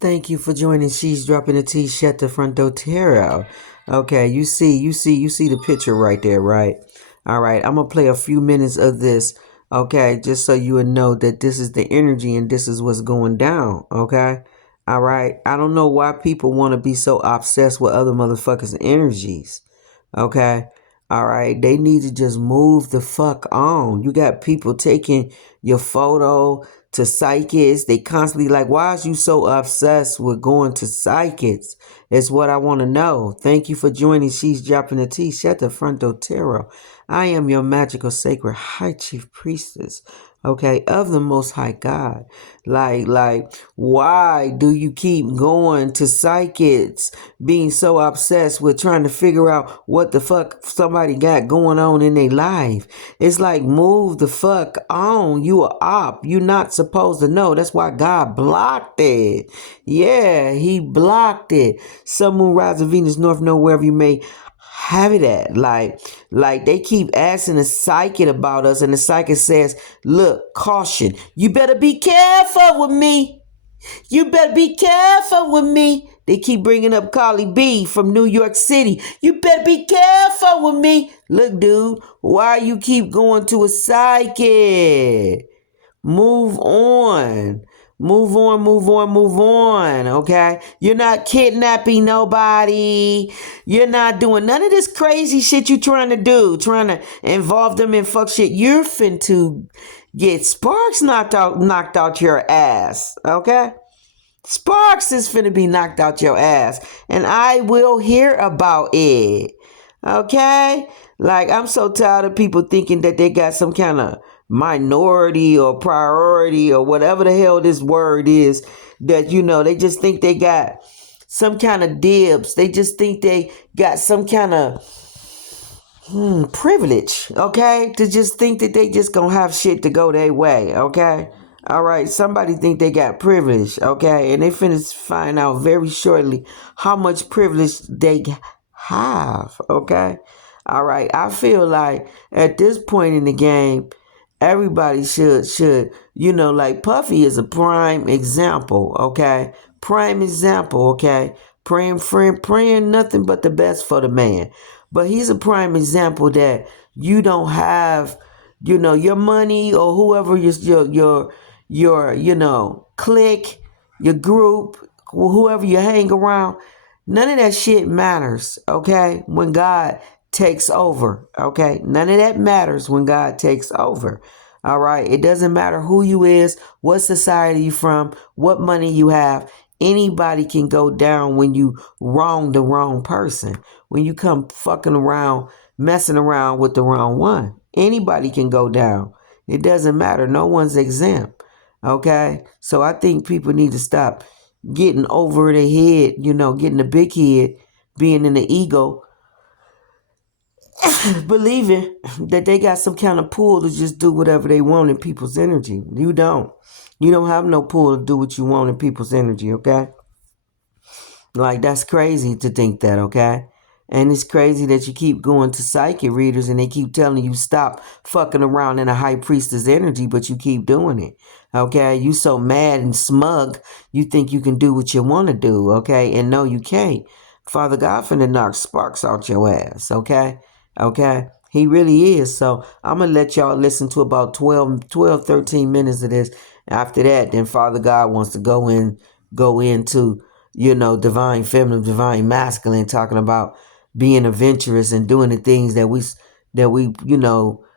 Thank you for joining. She's dropping a T-shirt to front door tarot. Okay, you see the picture right there, right? All right, I'm gonna play a few minutes of this. Okay, just so you would know that this is the energy and this is what's going down. Okay, all right. I don't know why people want to be so obsessed with other motherfuckers' energies. Okay. All right. They need to just move the fuck on. You got people taking your photo to psychics. They constantly like, why is you so obsessed with going to psychics? It's what I want to know. Thank you for joining. She's dropping the tea. Shut the front door tarot. I am your magical sacred high chief priestess. Okay, of the most high God. Why do you keep going to psychics, being so obsessed with trying to figure out what the fuck somebody got going on in their life? It's like, move the fuck on. You are op. You're not supposed to know. That's why God blocked it. Yeah, he blocked it. Sun, moon, rising, Venus, north, node, wherever you may have it at. Like they keep asking the psychic about us, and the psychic says, look, caution, you better be careful with me. You better be careful with me. They keep bringing up Carly B from New York City. You better be careful with me. Look, dude, why you keep going to a psychic? Move on. Move on, move on, move on, okay? You're not kidnapping nobody. You're not doing none of this crazy shit you trying to do, trying to involve them in fuck shit. You're finna get sparks knocked out your ass, okay? Sparks is finna be knocked out your ass, and I will hear about it. Okay? Like, I'm so tired of people thinking that they got some kind of minority or priority or whatever the hell this word is, that, they just think they got some kind of dibs. They just think they got some kind of privilege, okay? To just think that they just gonna have shit to go their way, okay? All right, somebody think they got privilege, okay? And they finna find out very shortly how much privilege they have, okay? All right, I feel like at this point in the game, everybody should, like Puffy is a prime example, okay? Prime example, okay? Praying nothing but the best for the man. But he's a prime example that you don't have, your money or whoever your clique, your group, whoever you hang around. None of that shit matters, okay? When God takes over, okay? None of that matters when God takes over. All right. It doesn't matter who you is, what society you from, what money you have. Anybody can go down when you wrong the wrong person. When you come fucking around, messing around with the wrong one. Anybody can go down. It doesn't matter. No one's exempt. Okay? So I think people need to stop getting over their head, getting a big head, being in the ego, believing that they got some kind of pull to just do whatever they want in people's energy. You don't. You don't have no pull to do what you want in people's energy, okay? Like, that's crazy to think that, okay? And it's crazy that you keep going to psychic readers and they keep telling you stop fucking around in a high priestess energy, but you keep doing it, okay? You so mad and smug, you think you can do what you want to do, okay? And no, you can't. Father God finna knock sparks out your ass, okay? Okay? He really is. So I'm going to let y'all listen to about 13 minutes of this. After that, then Father God wants to go into divine feminine, divine masculine, talking about being adventurous and doing the things that we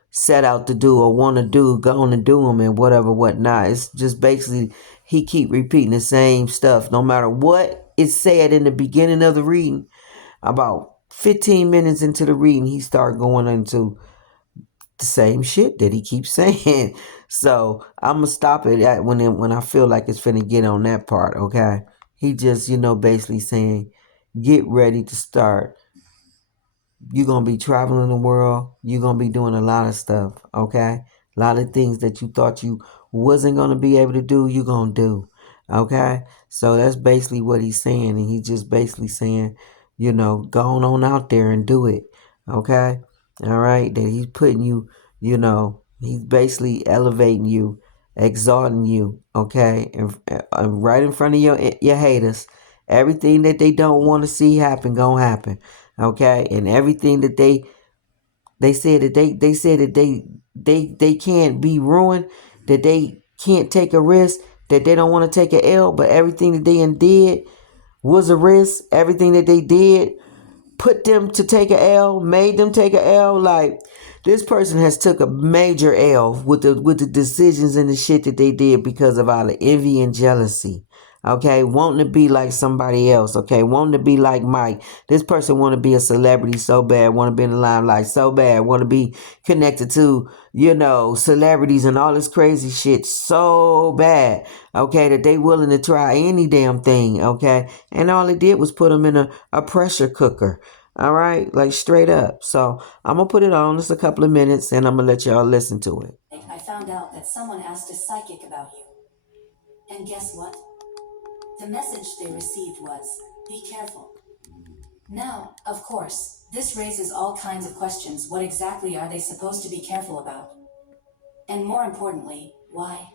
set out to do or want to do, going to do them and whatnot. It's just basically he keep repeating the same stuff, no matter what is said in the beginning of the reading. About 15 minutes into the reading, he start going into the same shit that he keeps saying. So I'm gonna stop it at when I feel like it's finna get on that part. Okay, he just basically saying, get ready to start. You're gonna be traveling the world. You're gonna be doing a lot of stuff. Okay, a lot of things that you thought you wasn't gonna be able to do, you're gonna do. Okay, so that's basically what he's saying, and he's just basically saying, go on out there and do it. Okay, all right. That he's putting you, he's basically elevating you exalting you, okay, and right in front of your haters. Everything that they don't want to see happen gonna happen, okay, and everything that they said that they said that they can't be ruined, that they can't take a risk, that they don't want to take an L, but everything that they did was a risk. Everything that they did put them to take a L, made them take a L. Like, this person has took a major L with the decisions and the shit that they did because of all the envy and jealousy. Okay, wanting to be like somebody else. Okay, wanting to be like Mike. This person want to be a celebrity so bad, want to be in the limelight so bad, want to be connected to, celebrities and all this crazy shit so bad. Okay, that they willing to try any damn thing. Okay, and all it did was put them in a pressure cooker. All right, like straight up. So I'm gonna put it on just a couple of minutes, and I'm gonna let y'all listen to it. I found out that someone asked a psychic about you. And guess what? The message they received was, be careful. Now, of course, this raises all kinds of questions. What exactly are they supposed to be careful about? And more importantly, why?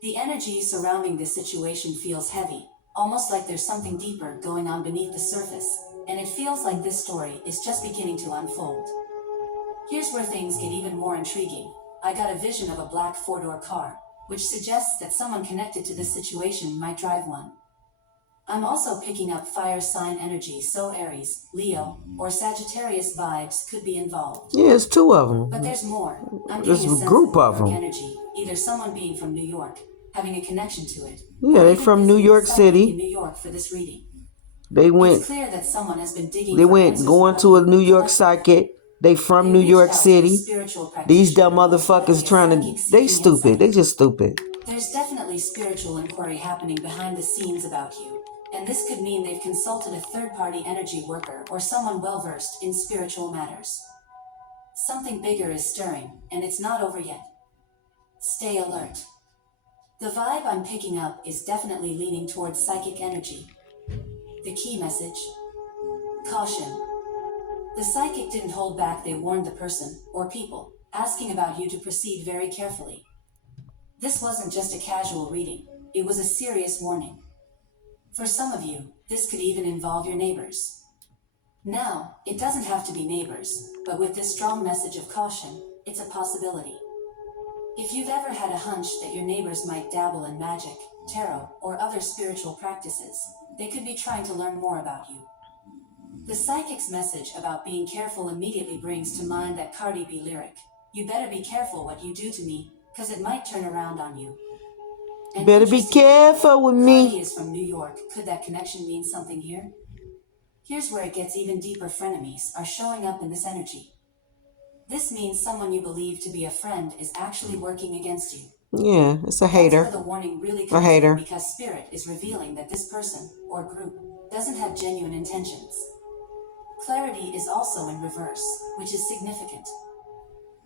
The energy surrounding this situation feels heavy, almost like there's something deeper going on beneath the surface, and it feels like this story is just beginning to unfold. Here's where things get even more intriguing. I got a vision of a black four-door car, which suggests that someone connected to this situation might drive one. I'm also picking up fire sign energy, so Aries, Leo, or Sagittarius vibes could be involved. Yeah, it's two of them. But there's more. I'm There's getting a a sense group of of them. energy, either someone being from New York, having a connection to it. Yeah, they from New York City. In New York for this reading. They went. It's clear that someone has been digging. They went going to a New York psychic. They from New York City. These dumb motherfuckers trying to. They stupid. They just stupid. There's definitely spiritual inquiry happening behind the scenes about you. And this could mean they've consulted a third-party energy worker or someone well-versed in spiritual matters. Something bigger is stirring, and it's not over yet. Stay alert. The vibe I'm picking up is definitely leaning towards psychic energy. The key message: caution. The psychic didn't hold back. They warned the person, or people, asking about you to proceed very carefully. This wasn't just a casual reading, it was a serious warning. For some of you, this could even involve your neighbors. Now, it doesn't have to be neighbors, but with this strong message of caution, it's a possibility. If you've ever had a hunch that your neighbors might dabble in magic, tarot, or other spiritual practices, they could be trying to learn more about you. The psychic's message about being careful immediately brings to mind that Cardi B lyric, "You better be careful what you do to me, cause it might turn around on you." And better be careful with me. Cardi is from New York. Could that connection mean something here? Here's where it gets even deeper. Frenemies are showing up in this energy. This means someone you believe to be a friend is actually working against you. Yeah, it's a hater. That's where the warning really comes in, because Spirit is revealing that this person or group doesn't have genuine intentions. Clarity is also in reverse, which is significant.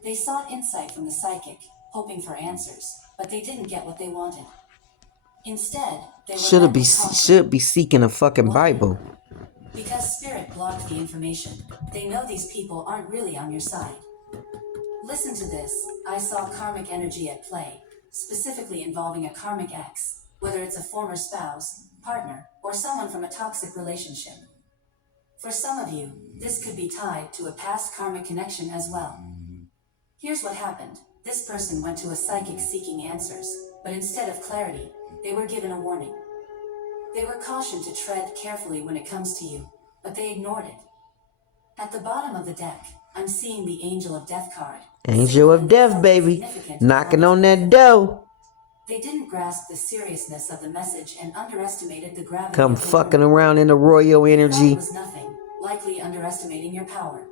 They sought insight from the psychic, hoping for answers, but they didn't get what they wanted. Instead, they were should be seeking a fucking Bible. Because Spirit blocked the information, they know these people aren't really on your side. Listen to this. I saw karmic energy at play, specifically involving a karmic ex, whether it's a former spouse, partner, or someone from a toxic relationship. For some of you, this could be tied to a past karmic connection as well. Here's what happened. This person went to a psychic seeking answers, but instead of clarity, they were given a warning. They were cautioned to tread carefully when it comes to you, but they ignored it. At the bottom of the deck, I'm seeing the Angel of Death card. Angel of Death, baby. Knocking on that door. They didn't grasp the seriousness of the message and underestimated the gravity. Come fucking around in the royal energy. It was nothing, likely underestimating your power.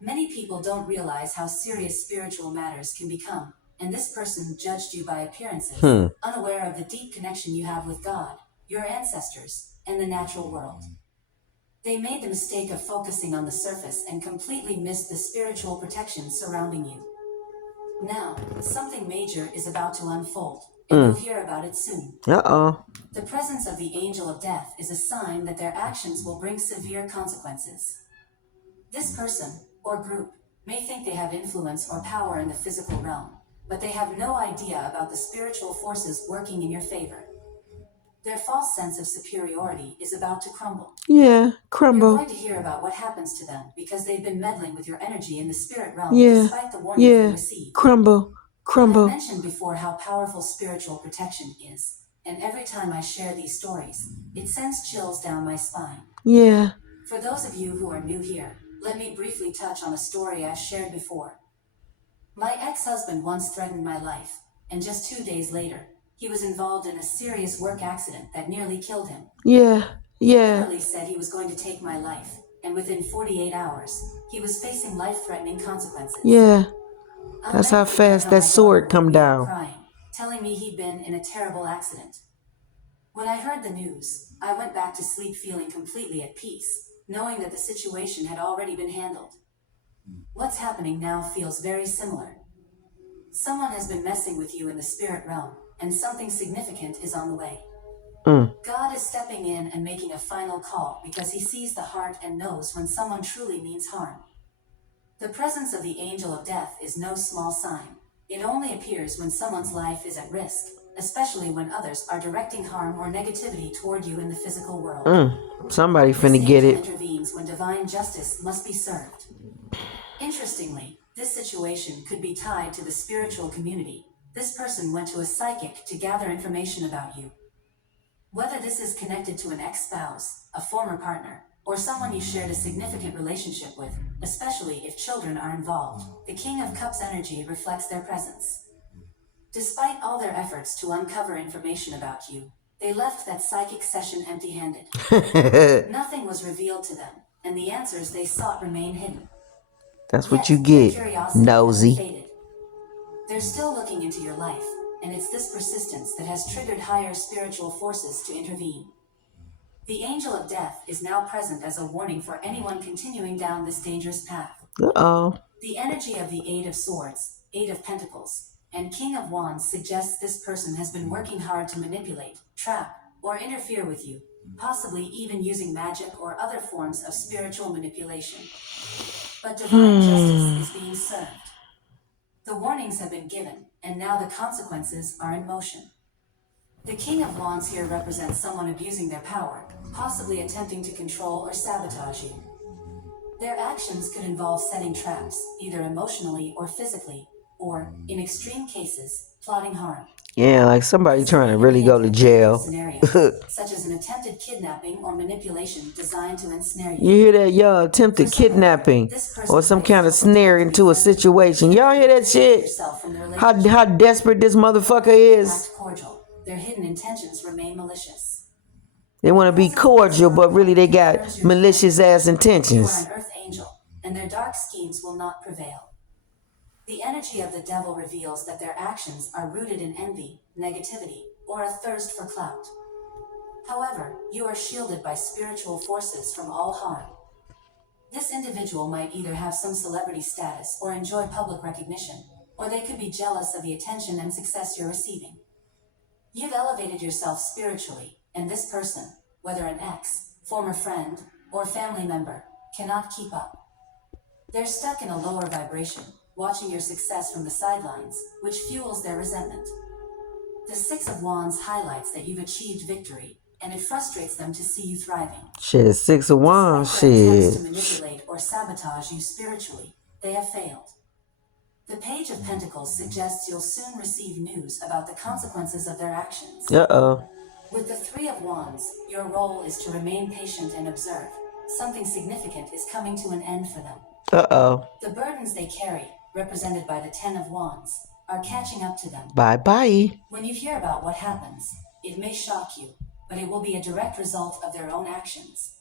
Many people don't realize how serious spiritual matters can become, and this person judged you by appearances, unaware of the deep connection you have with God, your ancestors, and the natural world. They made the mistake of focusing on the surface and completely missed the spiritual protection surrounding you. Now, something major is about to unfold, and you'll hear about it soon. The presence of the Angel of Death is a sign that their actions will bring severe consequences. This person, or group, may think they have influence or power in the physical realm, but they have no idea about the spiritual forces working in your favor. Their false sense of superiority is about to crumble. Yeah, crumble. You're going to hear about what happens to them because they've been meddling with your energy in the spirit realm despite the warnings they received. Crumble. I mentioned before how powerful spiritual protection is, and every time I share these stories, it sends chills down my spine. Yeah. For those of you who are new here, let me briefly touch on a story I've shared before. My ex-husband once threatened my life, and just 2 days later, he was involved in a serious work accident that nearly killed him. Yeah. He literally said he was going to take my life, and within 48 hours, he was facing life-threatening consequences. Yeah. That's how fast that sword come down. Crying, telling me he'd been in a terrible accident. When I heard the news, I went back to sleep feeling completely at peace, knowing that the situation had already been handled. What's happening now feels very similar. Someone has been messing with you in the spirit realm, and something significant is on the way. God is stepping in and making a final call because he sees the heart and knows when someone truly means harm. The presence of the angel of death is no small sign. It only appears when someone's life is at risk, especially when others are directing harm or negativity toward you in the physical world. Somebody finna get it. Intervenes when divine justice must be served. Interestingly, this situation could be tied to the spiritual community. This person went to a psychic to gather information about you. Whether this is connected to an ex-spouse, a former partner, or someone you shared a significant relationship with, especially if children are involved, the King of Cups energy reflects their presence. Despite all their efforts to uncover information about you, they left that psychic session empty-handed. Nothing was revealed to them, and the answers they sought remain hidden. That's what you get, nosy. They're still looking into your life, and it's this persistence that has triggered higher spiritual forces to intervene. The angel of death is now present as a warning for anyone continuing down this dangerous path. The energy of the Eight of Swords, Eight of Pentacles, and King of Wands suggests this person has been working hard to manipulate, trap, or interfere with you, possibly even using magic or other forms of spiritual manipulation. But divine justice is being served. The warnings have been given, and now the consequences are in motion. The King of Wands here represents someone abusing their power, possibly attempting to control or sabotage you. Their actions could involve setting traps, either emotionally or physically, or, in extreme cases, plotting harm. Yeah, like somebody trying to really go to jail. Such as an attempted kidnapping or manipulation designed to ensnare you. You hear that, y'all? Attempted kidnapping or some kind of snare into a situation. Y'all hear that shit? How desperate this motherfucker is. Their hidden intentions remain malicious. They want to be cordial, but really they got malicious ass intentions. You are an earth angel, and their dark schemes will not prevail. The energy of the devil reveals that their actions are rooted in envy, negativity, or a thirst for clout. However, you are shielded by spiritual forces from all harm. This individual might either have some celebrity status or enjoy public recognition, or they could be jealous of the attention and success you're receiving. You've elevated yourself spiritually, and this person, whether an ex, former friend, or family member, cannot keep up. They're stuck in a lower vibration, watching your success from the sidelines, which fuels their resentment. The Six of Wands highlights that you've achieved victory, and it frustrates them to see you thriving. Shit, Six of Wands, Despite their attempts to manipulate or sabotage you spiritually, they have failed. The Page of Pentacles suggests you'll soon receive news about the consequences of their actions. With the Three of Wands, your role is to remain patient and observe. Something significant is coming to an end for them. The burdens they carry, represented by the Ten of Wands, are catching up to them. Bye-bye. When you hear about what happens, it may shock you, but it will be a direct result of their own actions.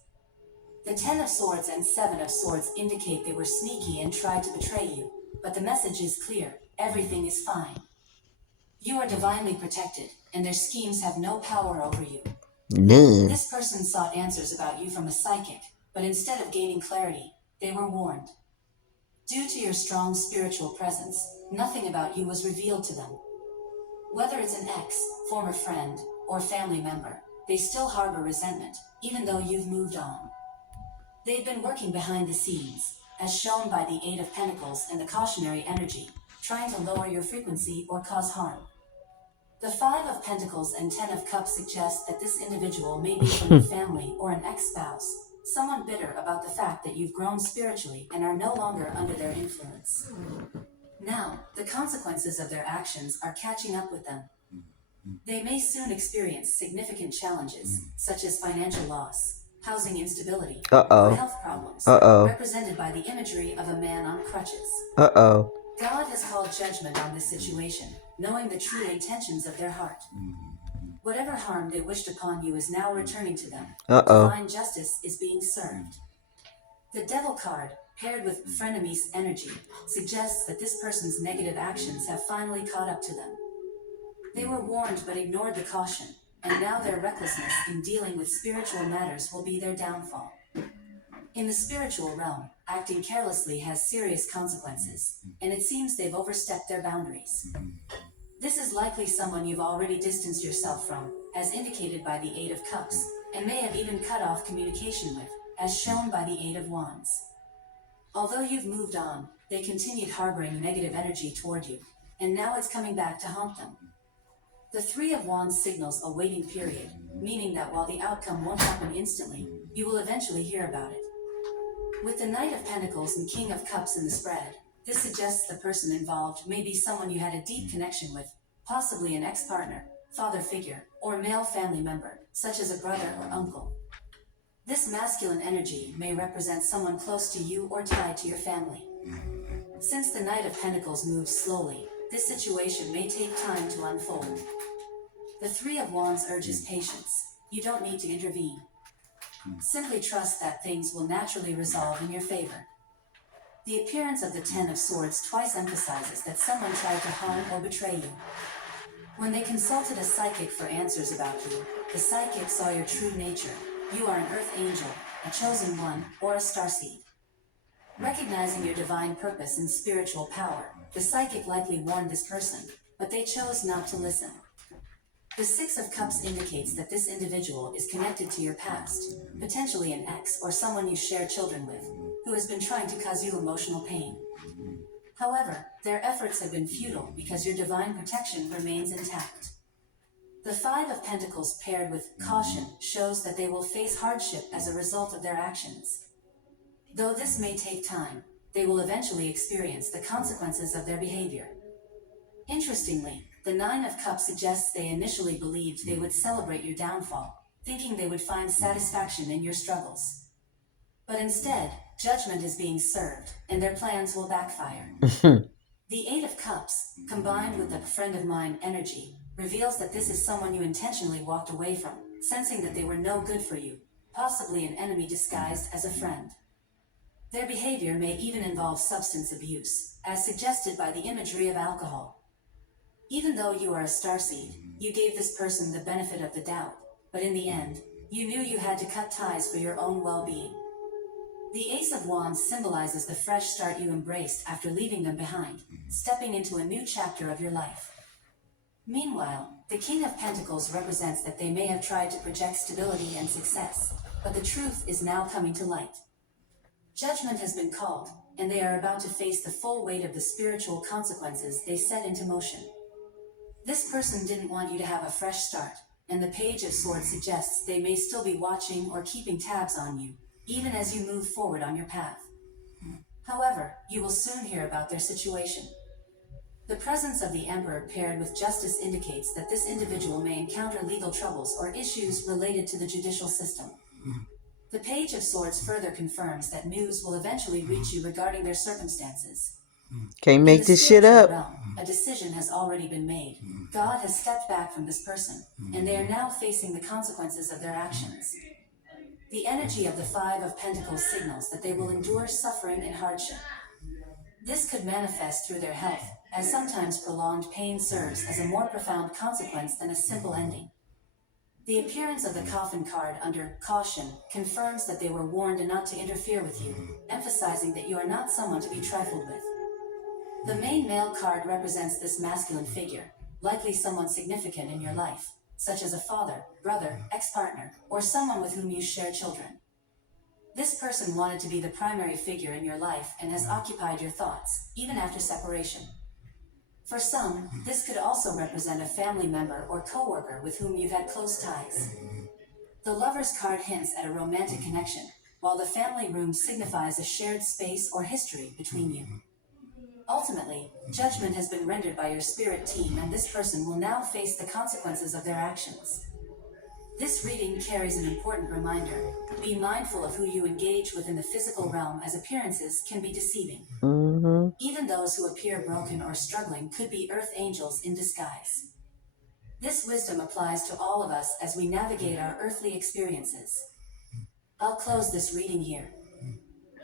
The Ten of Swords and Seven of Swords indicate they were sneaky and tried to betray you, but the message is clear: everything is fine. You are divinely protected, and their schemes have no power over you. None. This person sought answers about you from a psychic, but instead of gaining clarity, they were warned. Due to your strong spiritual presence, nothing about you was revealed to them. Whether it's an ex, former friend, or family member, they still harbor resentment, even though you've moved on. They've been working behind the scenes, as shown by the Eight of Pentacles and the cautionary energy, trying to lower your frequency or cause harm. The Five of Pentacles and Ten of Cups suggest that this individual may be from your family or an ex-spouse, someone bitter about the fact that you've grown spiritually and are no longer under their influence. Now, the consequences of their actions are catching up with them. They may soon experience significant challenges, such as financial loss, housing instability, or health problems, represented by the imagery of a man on crutches. God has called judgment on this situation, knowing the true intentions of their heart. Whatever harm they wished upon you is now returning to them. Divine justice is being served. The Devil card, paired with frenemies energy, suggests that this person's negative actions have finally caught up to them. They were warned but ignored the caution, and now their recklessness in dealing with spiritual matters will be their downfall. In the spiritual realm, acting carelessly has serious consequences, and it seems they've overstepped their boundaries. This is likely someone you've already distanced yourself from, as indicated by the Eight of Cups, and may have even cut off communication with, as shown by the Eight of Wands. Although you've moved on, they continued harboring negative energy toward you, and now it's coming back to haunt them. The Three of Wands signals a waiting period, meaning that while the outcome won't happen instantly, you will eventually hear about it. With the Knight of Pentacles and King of Cups in the spread, this suggests the person involved may be someone you had a deep connection with, possibly an ex-partner, father figure, or male family member, such as a brother or uncle. This masculine energy may represent someone close to you or tied to your family. Since the Knight of Pentacles moves slowly, this situation may take time to unfold. The Three of Wands urges patience. You don't need to intervene. Simply trust that things will naturally resolve in your favor. The appearance of the Ten of Swords twice emphasizes that someone tried to harm or betray you. When they consulted a psychic for answers about you, the psychic saw your true nature. You are an earth angel, a chosen one, or a starseed. Recognizing your divine purpose and spiritual power, the psychic likely warned this person, but they chose not to listen. The Six of Cups indicates that this individual is connected to your past, potentially an ex or someone you share children with, who has been trying to cause you emotional pain. However, their efforts have been futile because your divine protection remains intact. The Five of Pentacles paired with caution shows that they will face hardship as a result of their actions. Though this may take time, they will eventually experience the consequences of their behavior. Interestingly, the Nine of Cups suggests they initially believed they would celebrate your downfall, thinking they would find satisfaction in your struggles. But instead, judgment is being served, and their plans will backfire. The Eight of Cups, combined with the friend of mine energy, reveals that this is someone you intentionally walked away from, sensing that they were no good for you, possibly an enemy disguised as a friend. Their behavior may even involve substance abuse, as suggested by the imagery of alcohol. Even though you are a starseed, you gave this person the benefit of the doubt, but in the end, you knew you had to cut ties for your own well-being. The Ace of Wands symbolizes the fresh start you embraced after leaving them behind, stepping into a new chapter of your life. Meanwhile, the King of Pentacles represents that they may have tried to project stability and success, but the truth is now coming to light. Judgment has been called, and they are about to face the full weight of the spiritual consequences they set into motion. This person didn't want you to have a fresh start, and the Page of Swords suggests they may still be watching or keeping tabs on you, even as you move forward on your path. However, you will soon hear about their situation. The presence of the Emperor paired with Justice indicates that this individual may encounter legal troubles or issues related to the judicial system. The Page of Swords further confirms that news will eventually reach you regarding their circumstances. Can't make this shit up. Realm, a decision has already been made. God has stepped back from this person, and they are now facing the consequences of their actions. The energy of the Five of Pentacles signals that they will endure suffering and hardship. This could manifest through their health, as sometimes prolonged pain serves as a more profound consequence than a simple ending. The appearance of the Coffin card under Caution confirms that they were warned not to interfere with you, emphasizing that you are not someone to be trifled with. The main male card represents this masculine figure, likely someone significant in your life, such as a father, brother, ex-partner, or someone with whom you share children. This person wanted to be the primary figure in your life and has occupied your thoughts, even after separation. For some, this could also represent a family member or coworker with whom you've had close ties. The Lover's card hints at a romantic connection, while the family room signifies a shared space or history between you. Ultimately, judgment has been rendered by your spirit team, and this person will now face the consequences of their actions. This reading carries an important reminder. Be mindful of who you engage with in the physical realm, as appearances can be deceiving. Mm-hmm. Even those who appear broken or struggling could be earth angels in disguise. This wisdom applies to all of us as we navigate our earthly experiences. I'll close this reading here.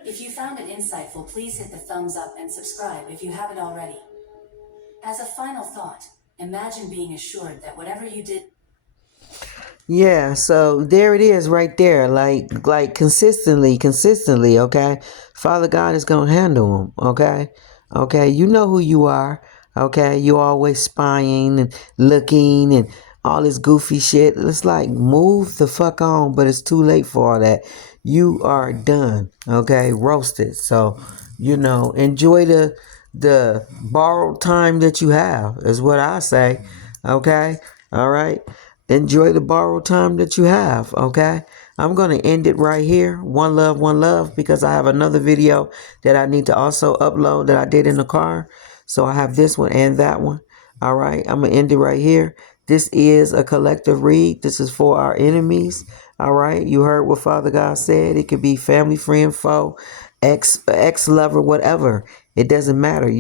If you found it insightful, please hit the thumbs up and subscribe if you haven't already. As a final thought, imagine being assured that whatever you did. Yeah, so there it is right there. Like consistently, okay? Father God is going to handle them, okay? Okay, you know who you are, okay? You always spying and looking and all this goofy shit. It's like move the fuck on, but it's too late for all that. You are done, okay? Roasted. So, enjoy the borrowed time that you have is what I say, okay? All right. Enjoy the borrowed time that you have, okay? I'm going to end it right here. One love, because I have another video that I need to also upload that I did in the car. So I have this one and that one. All right, I'm going to end it right here. This is a collective read. This is for our enemies. All right, you heard what Father God said. It could be family, friend, foe, ex lover, whatever. It doesn't matter.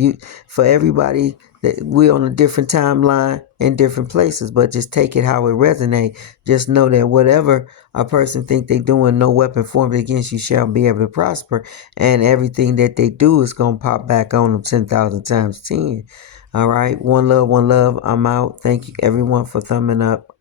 For everybody, that we're on a different timeline in different places, but just take it how it resonates. Just know that whatever a person think they doing, no weapon formed against you shall be able to prosper, and everything that they do is gonna pop back on them 10,000 times 10. All right, one love, one love. I'm out. Thank you everyone for thumbing up.